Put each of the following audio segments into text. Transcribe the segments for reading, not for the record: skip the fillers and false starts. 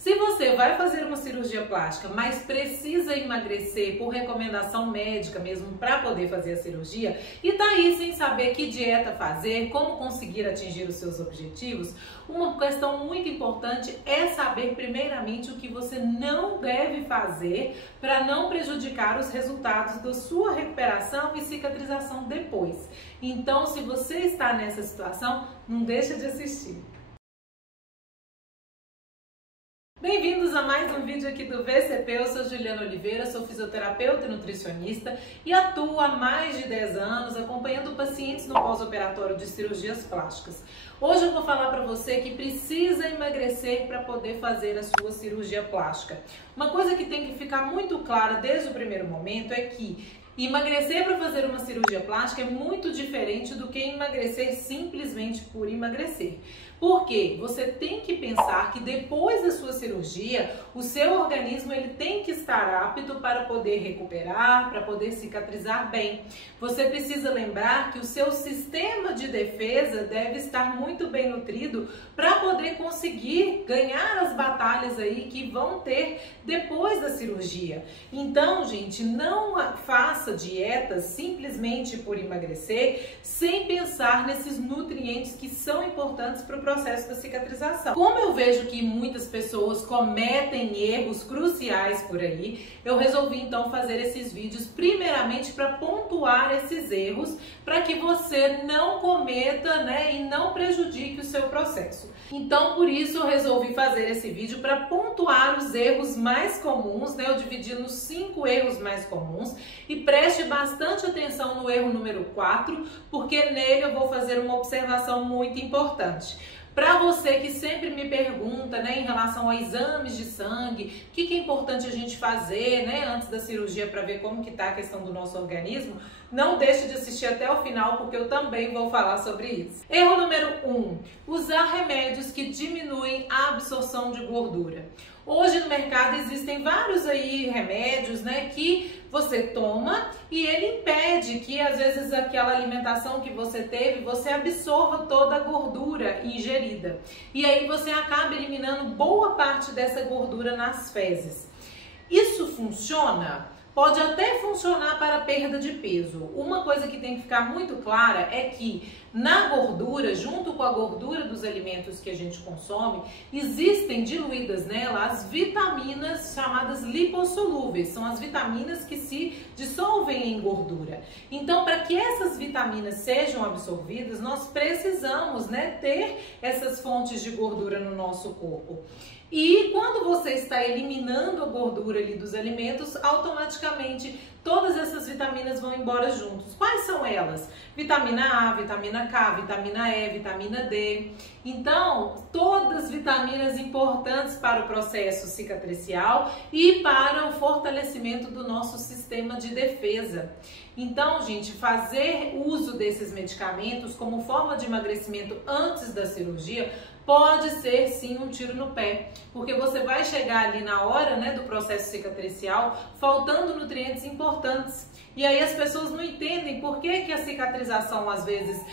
Se você vai fazer uma cirurgia plástica, mas precisa emagrecer por recomendação médica mesmo para poder fazer a cirurgia e tá aí sem saber que dieta fazer, como conseguir atingir os seus objetivos, uma questão muito importante é saber primeiramente o que você não deve fazer para não prejudicar os resultados da sua recuperação e cicatrização depois. Então, se você está nessa situação, não deixa de assistir. Bem-vindos a mais um vídeo aqui do VCP, eu sou Juliana Oliveira, sou fisioterapeuta e nutricionista e atuo há mais de 10 anos acompanhando pacientes no pós-operatório de cirurgias plásticas. Hoje eu vou falar para você que precisa emagrecer para poder fazer a sua cirurgia plástica. Uma coisa que tem que ficar muito clara desde o primeiro momento é que emagrecer para fazer uma cirurgia plástica é muito diferente do que emagrecer simplesmente por emagrecer. Porque você tem que pensar que depois da sua cirurgia, o seu organismo ele tem que estar apto para poder recuperar, para poder cicatrizar bem. Você precisa lembrar que o seu sistema de defesa deve estar muito bem nutrido para poder conseguir ganhar as batalhas aí que vão ter depois da cirurgia. Então, gente, não faça dietas simplesmente por emagrecer, sem pensar nesses nutrientes que são importantes para o processo da cicatrização. Como eu vejo que muitas pessoas cometem erros cruciais por aí, eu resolvi então fazer esses vídeos primeiramente para pontuar esses erros, para que você não cometa, e não prejudique o seu processo. Então, por isso eu resolvi fazer esse vídeo para pontuar os erros mais comuns, eu dividi nos 5 erros mais comuns e preste bastante atenção no erro número 4, porque nele eu vou fazer uma observação muito importante. Para você que sempre me pergunta, em relação a exames de sangue, o que é importante a gente fazer, antes da cirurgia para ver como que tá a questão do nosso organismo, não deixe de assistir até o final, porque eu também vou falar sobre isso. Erro número 1, usar remédios que diminuem a absorção de gordura. Hoje no mercado existem vários remédios, que você toma e ele impede que às vezes aquela alimentação que você teve, você absorva toda a gordura ingerida. E aí você acaba eliminando boa parte dessa gordura nas fezes. Isso funciona? Pode até funcionar para a perda de peso. Uma coisa que tem que ficar muito clara é que na gordura, junto com a gordura dos alimentos que a gente consome, existem diluídas nela as vitaminas chamadas lipossolúveis. São as vitaminas que se dissolvem em gordura. Então, para que essas vitaminas sejam absorvidas, nós precisamos ter essas fontes de gordura no nosso corpo. E quando você está eliminando a gordura ali dos alimentos, automaticamente todas essas vitaminas vão embora juntos. Quais são elas? Vitamina A, vitamina K, vitamina E, vitamina D. Então, todas vitaminas importantes para o processo cicatricial e para o fortalecimento do nosso sistema de defesa. Então, gente, fazer uso desses medicamentos como forma de emagrecimento antes da cirurgia pode ser sim um tiro no pé, porque você vai chegar ali na hora do processo cicatricial faltando nutrientes importantes. E aí as pessoas não entendem por que a cicatrização às vezes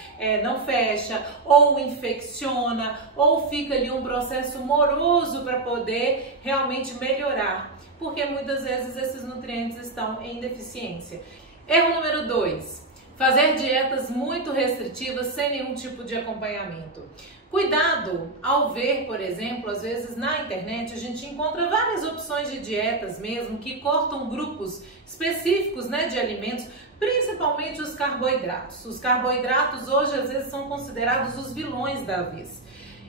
não fecha, ou infecciona, ou fica ali um processo moroso para poder realmente melhorar, porque muitas vezes esses nutrientes estão em deficiência. Erro número 2, fazer dietas muito restritivas sem nenhum tipo de acompanhamento. Cuidado ao ver, por exemplo, às vezes na internet a gente encontra várias opções de dietas mesmo que cortam grupos específicos de alimentos, principalmente os carboidratos. Os carboidratos hoje às vezes são considerados os vilões da vez.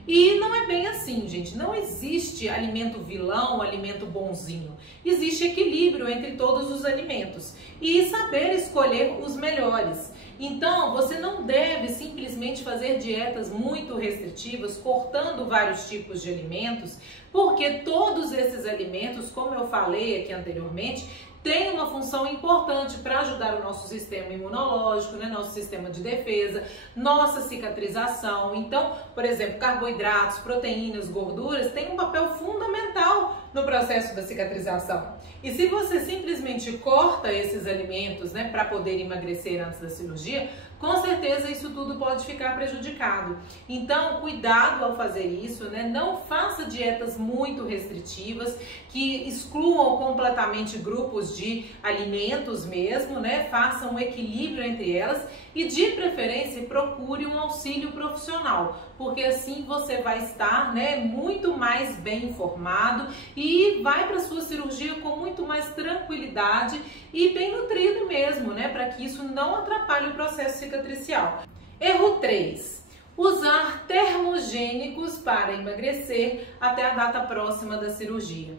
E não é bem assim, gente. Não existe alimento vilão, alimento bonzinho. Existe equilíbrio entre todos os alimentos e saber escolher os melhores. Então, você não deve simplesmente fazer dietas muito restritivas, cortando vários tipos de alimentos, porque todos esses alimentos, como eu falei aqui anteriormente, tem uma função importante para ajudar o nosso sistema imunológico, nosso sistema de defesa, nossa cicatrização. Então, por exemplo, carboidratos, proteínas, gorduras têm um papel fundamental no processo da cicatrização. E se você simplesmente corta esses alimentos para poder emagrecer antes da cirurgia, com certeza isso tudo pode ficar prejudicado. Então, cuidado ao fazer isso, né? Não faça dietas muito restritivas, que excluam completamente grupos de alimentos mesmo, né? Faça um equilíbrio entre elas e, de preferência, procure um auxílio profissional, porque assim você vai estar, né, muito mais bem informado e vai para sua cirurgia com muito mais tranquilidade e bem nutrido mesmo, né, para que isso não atrapalhe o processo cicatricial. Erro 3. Usar termogênicos para emagrecer até a data próxima da cirurgia.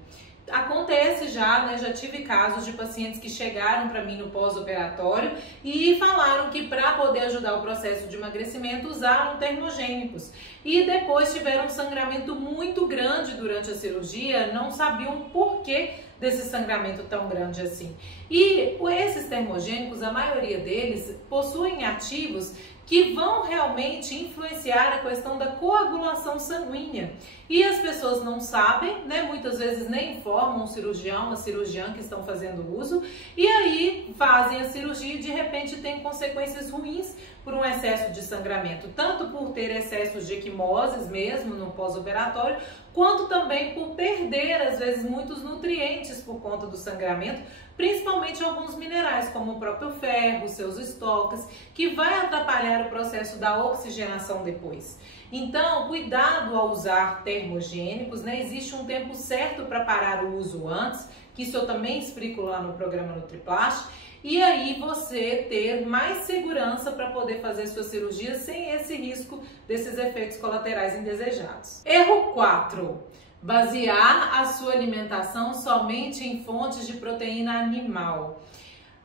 Acontece já, né? Já tive casos de pacientes que chegaram para mim no pós-operatório e falaram que para poder ajudar o processo de emagrecimento usaram termogênicos e depois tiveram um sangramento muito grande durante a cirurgia, não sabiam o porquê desse sangramento tão grande assim. E esses termogênicos, a maioria deles possuem ativos que vão realmente influenciar a questão da coagulação sanguínea. E as pessoas não sabem, né? Muitas vezes nem informam um cirurgião, uma cirurgiã que estão fazendo uso, e aí fazem a cirurgia e de repente tem consequências ruins por um excesso de sangramento, tanto por ter excessos de equimoses mesmo no pós-operatório, quanto também por perder, às vezes, muitos nutrientes por conta do sangramento, principalmente alguns minerais, como o próprio ferro, seus estoques, que vai atrapalhar o processo da oxigenação depois. Então, cuidado ao usar termogênicos, né? Existe um tempo certo para parar o uso antes, que isso eu também explico lá no programa NutriPlast, e aí você ter mais segurança para poder fazer sua cirurgia sem esse risco desses efeitos colaterais indesejados. Erro 4. Basear a sua alimentação somente em fontes de proteína animal.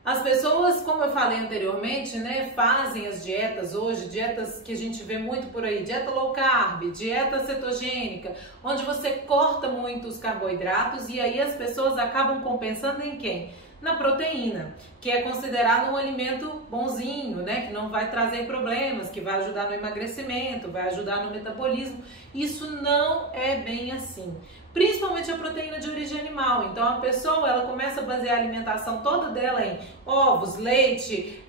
As pessoas, como eu falei anteriormente, né, fazem as dietas hoje, dietas que a gente vê muito por aí, dieta low carb, dieta cetogênica, onde você corta muito os carboidratos e aí as pessoas acabam compensando em quem? Na proteína, que é considerado um alimento bonzinho, né, que não vai trazer problemas, que vai ajudar no emagrecimento, vai ajudar no metabolismo. Isso não é bem assim. Principalmente a proteína de origem animal. Então a pessoa ela começa a basear a alimentação toda dela em ovos, leite,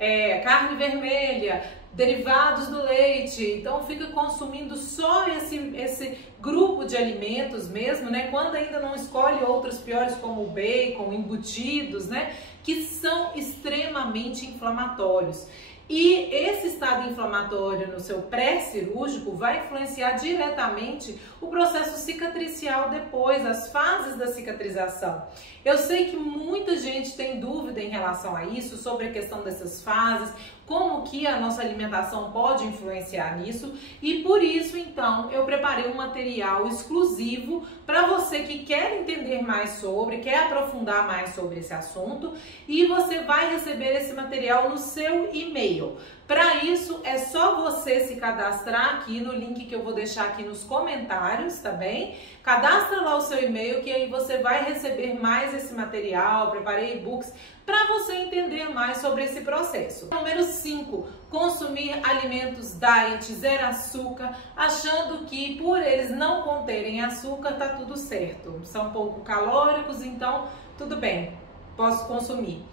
carne vermelha, derivados do leite, então fica consumindo só esse grupo de alimentos mesmo, né? Quando ainda não escolhe outros piores como o bacon, embutidos, né? Que são extremamente inflamatórios. E esse estado inflamatório no seu pré-cirúrgico vai influenciar diretamente o processo cicatricial depois, as fases da cicatrização. Eu sei que muita gente tem dúvida em relação a isso, sobre a questão dessas fases, como que a nossa alimentação pode influenciar nisso, e por isso então eu preparei um material exclusivo para você que quer entender mais sobre, quer aprofundar mais sobre esse assunto, e você vai receber esse material no seu e-mail. Para isso é só você se cadastrar aqui no link que eu vou deixar aqui nos comentários, tá bem? Cadastra lá o seu e-mail que aí você vai receber mais esse material, preparei e-books para você entender mais sobre esse processo. Número 5, consumir alimentos diet, zero açúcar, achando que por eles não conterem açúcar tá tudo certo. São pouco calóricos, então tudo bem, posso consumir.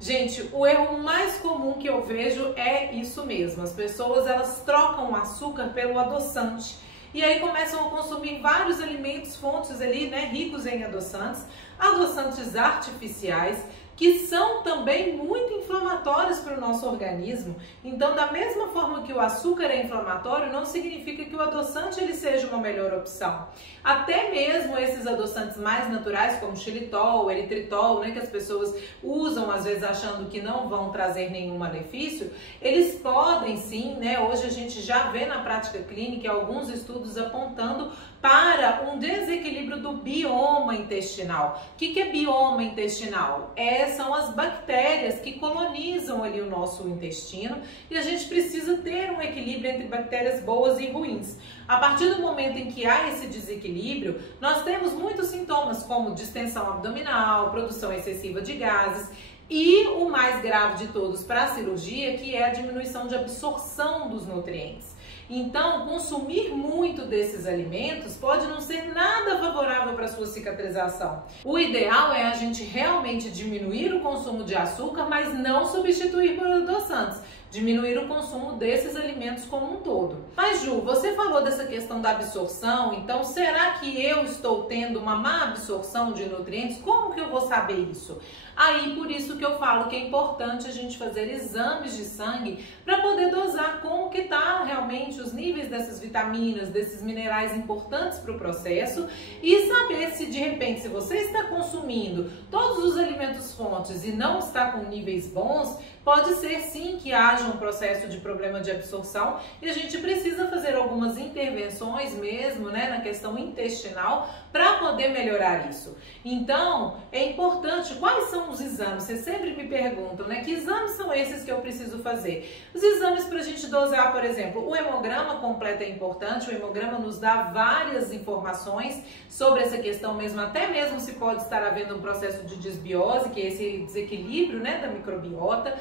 Gente, o erro mais comum que eu vejo é isso mesmo. As pessoas elas trocam o açúcar pelo adoçante e aí começam a consumir vários alimentos, fontes ali, né, ricos em adoçantes, adoçantes artificiais, que são também muito inflamatórios para o nosso organismo. Então, da mesma forma que o açúcar é inflamatório, não significa que o adoçante ele seja uma melhor opção. Até mesmo esses adoçantes mais naturais, como xilitol, eritritol, né, que as pessoas usam às vezes achando que não vão trazer nenhum malefício, eles podem sim, né? Hoje a gente já vê na prática clínica alguns estudos apontando para um desequilíbrio do bioma intestinal. O que é bioma intestinal? São as bactérias que colonizam ali o nosso intestino e a gente precisa ter um equilíbrio entre bactérias boas e ruins. A partir do momento em que há esse desequilíbrio, nós temos muitos sintomas como distensão abdominal, produção excessiva de gases e o mais grave de todos para a cirurgia, que é a diminuição de absorção dos nutrientes. Então, consumir muito desses alimentos pode não ser nada favorável para a sua cicatrização. O ideal é a gente realmente diminuir o consumo de açúcar, mas não substituir por adoçantes. diminuir o consumo desses alimentos como um todo. Mas Ju, você falou dessa questão da absorção, então será que eu estou tendo uma má absorção de nutrientes? Como que eu vou saber isso? Aí, por isso que eu falo que é importante a gente fazer exames de sangue para poder dosar como que tá realmente os níveis dessas vitaminas, desses minerais importantes para o processo e saber se de repente, se você está consumindo todos os alimentos fontes e não está com níveis bons, pode ser sim que haja um processo de problema de absorção e a gente precisa fazer algumas intervenções mesmo, né, na questão intestinal para poder melhorar isso. Então, é importante, quais são os exames? Vocês sempre me perguntam, né, que exames são esses que eu preciso fazer? Os exames para a gente dosar, por exemplo, o hemograma completo é importante, o hemograma nos dá várias informações sobre essa questão mesmo, até mesmo se pode estar havendo um processo de desbiose, que é esse desequilíbrio, né, da microbiota.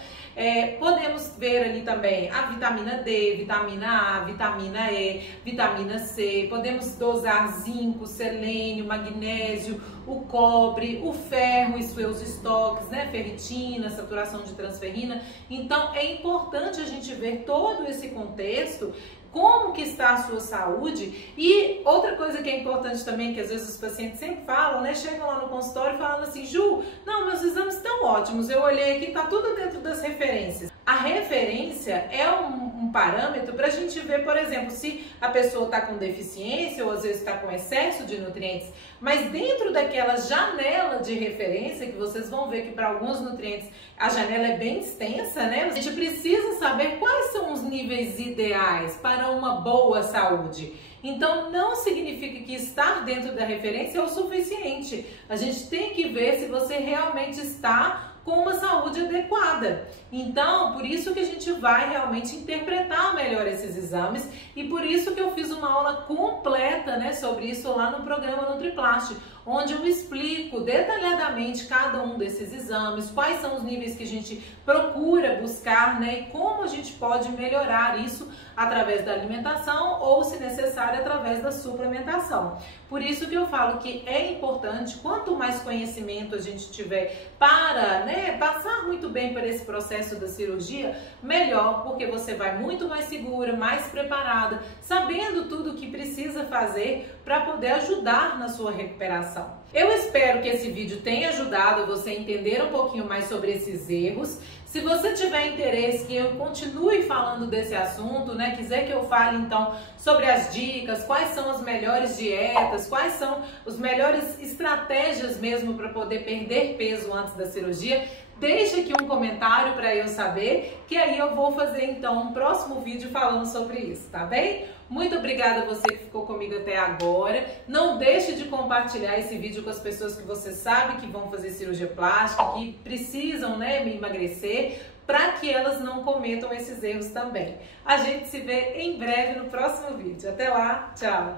Podemos ver ali também a vitamina D, vitamina A, vitamina E, vitamina C, podemos dosar zinco, selênio, magnésio, o cobre, o ferro e seus estoques, né, ferritina, saturação de transferrina. Então é importante a gente ver todo esse contexto, como que está a sua saúde. E outra coisa que é importante também, que às vezes os pacientes sempre falam, né, chegam lá no consultório falando assim, Ju, não, meus exames estão ótimos, eu olhei aqui, tá tudo dentro das referências. A referência é um parâmetro para a gente ver, por exemplo, se a pessoa está com deficiência ou às vezes está com excesso de nutrientes, mas dentro daquela janela de referência, que vocês vão ver que para alguns nutrientes a janela é bem extensa, né? A gente precisa saber quais são os níveis ideais para uma boa saúde. Então, não significa que estar dentro da referência é o suficiente. A gente tem que ver se você realmente está com uma saúde adequada. Então, por isso que a gente vai realmente interpretar melhor esses exames e por isso que eu fiz uma aula completa, né, sobre isso lá no programa NutriPlast, onde eu explico detalhadamente cada um desses exames, quais são os níveis que a gente procura buscar, né, e como a gente pode melhorar isso através da alimentação ou, se necessário, através da suplementação. Por isso que eu falo que é importante, quanto mais conhecimento a gente tiver para, né, passar muito bem por esse processo da cirurgia, melhor, porque você vai muito mais segura, mais preparada, sabendo tudo o que precisa fazer para poder ajudar na sua recuperação. Eu espero que esse vídeo tenha ajudado você a entender um pouquinho mais sobre esses erros. Se você tiver interesse que eu continue falando desse assunto, né, quiser que eu fale então sobre as dicas, quais são as melhores dietas, quais são as melhores estratégias mesmo para poder perder peso antes da cirurgia, deixa aqui um comentário para eu saber, que aí eu vou fazer então um próximo vídeo falando sobre isso, tá bem? Muito obrigada a você que ficou comigo até agora. Não deixe de compartilhar esse vídeo com as pessoas que você sabe que vão fazer cirurgia plástica, que precisam, né, emagrecer, para que elas não cometam esses erros também. A gente se vê em breve no próximo vídeo. Até lá, tchau!